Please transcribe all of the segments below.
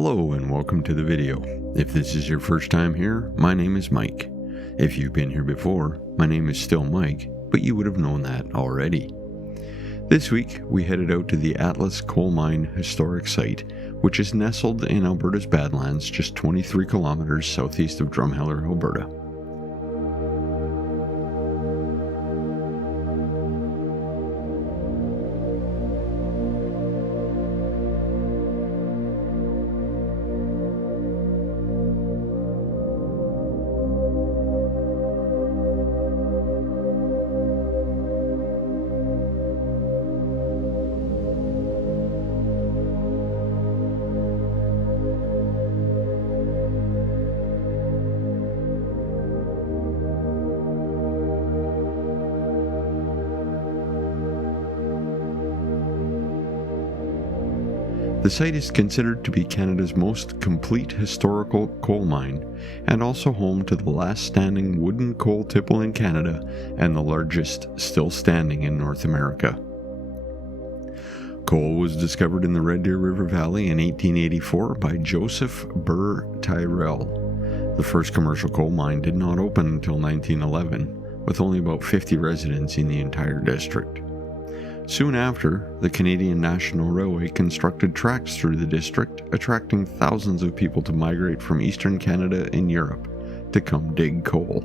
Hello and welcome to the video. If this is your first time here, my name is Mike. If you've been here before, my name is still Mike, but you would have known that already. This week, we headed out to the Atlas Coal Mine Historic Site, which is nestled in Alberta's Badlands just 23 kilometers southeast of Drumheller, Alberta. The site is considered to be Canada's most complete historical coal mine, and also home to the last standing wooden coal tipple in Canada and the largest still standing in North America. Coal was discovered in the Red Deer River Valley in 1884 by Joseph Burr Tyrrell. The first commercial coal mine did not open until 1911, with only about 50 residents in the entire district. Soon after, the Canadian National Railway constructed tracks through the district, attracting thousands of people to migrate from eastern Canada and Europe to come dig coal.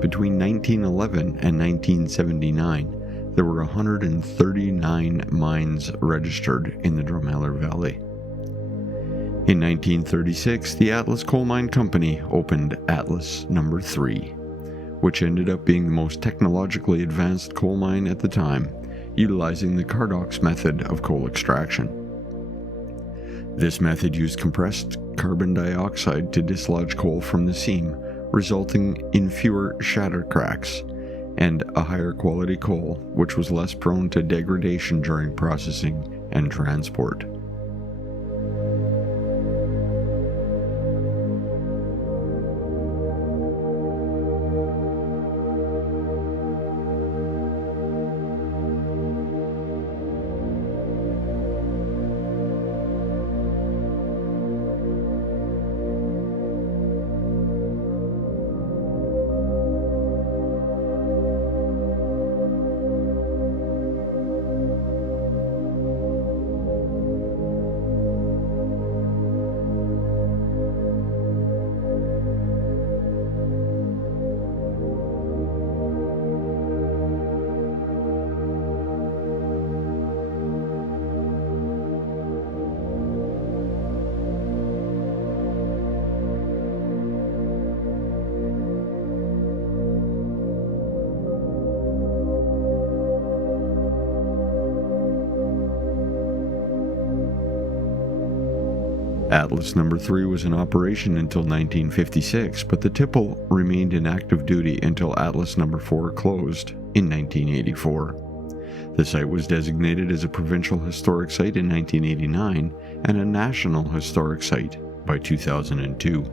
Between 1911 and 1979, there were 139 mines registered in the Drumheller Valley. In 1936, the Atlas Coal Mine Company opened Atlas No. 3, which ended up being the most technologically advanced coal mine at the time, utilizing the Cardox method of coal extraction. This method used compressed carbon dioxide to dislodge coal from the seam, resulting in fewer shatter cracks and a higher quality coal, which was less prone to degradation during processing and transport. Atlas No. 3 was in operation until 1956, but the tipple remained in active duty until Atlas No. 4 closed in 1984. The site was designated as a provincial historic site in 1989 and a national historic site by 2002.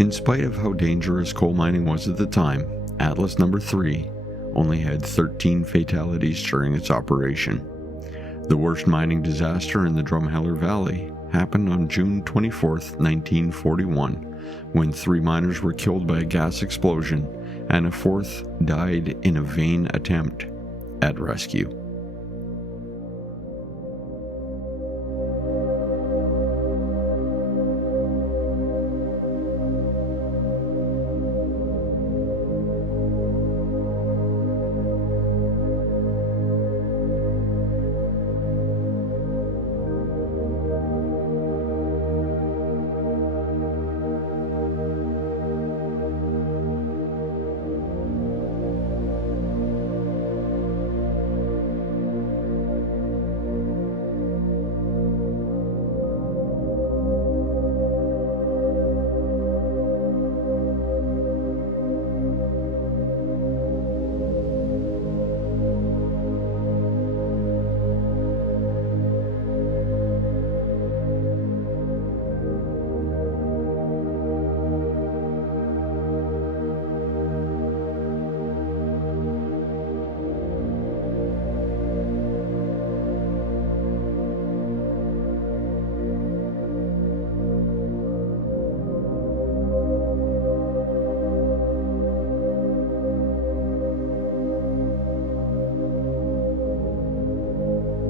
In spite of how dangerous coal mining was at the time, Atlas No. 3 only had 13 fatalities during its operation. The worst mining disaster in the Drumheller Valley happened on June 24, 1941, when 3 miners were killed by a gas explosion and a 4th died in a vain attempt at rescue.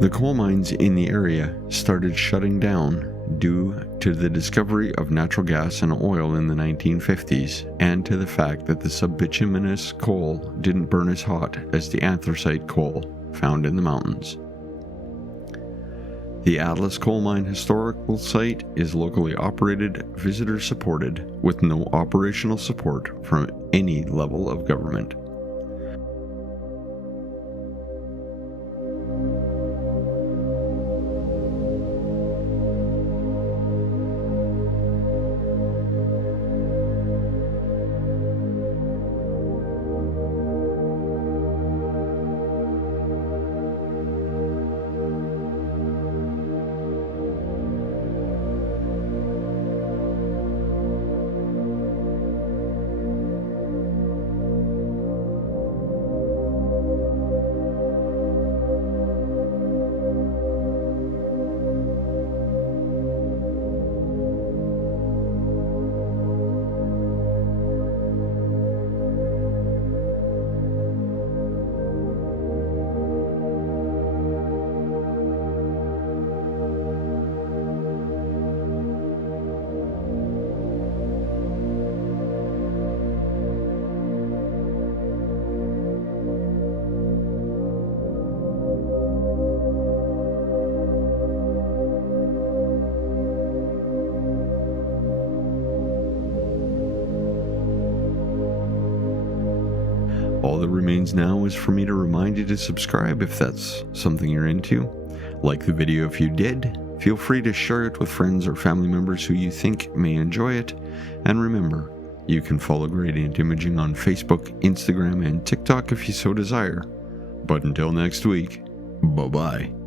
The coal mines in the area started shutting down due to the discovery of natural gas and oil in the 1950s, and to the fact that the subbituminous coal didn't burn as hot as the anthracite coal found in the mountains. The Atlas Coal Mine Historical Site is locally operated, visitor supported, with no operational support from any level of government. All that remains now is for me to remind you to subscribe if that's something you're into. Like the video if you did. Feel free to share it with friends or family members who you think may enjoy it. And remember, you can follow Gradient Imaging on Facebook, Instagram, and TikTok if you so desire. But until next week, bye-bye.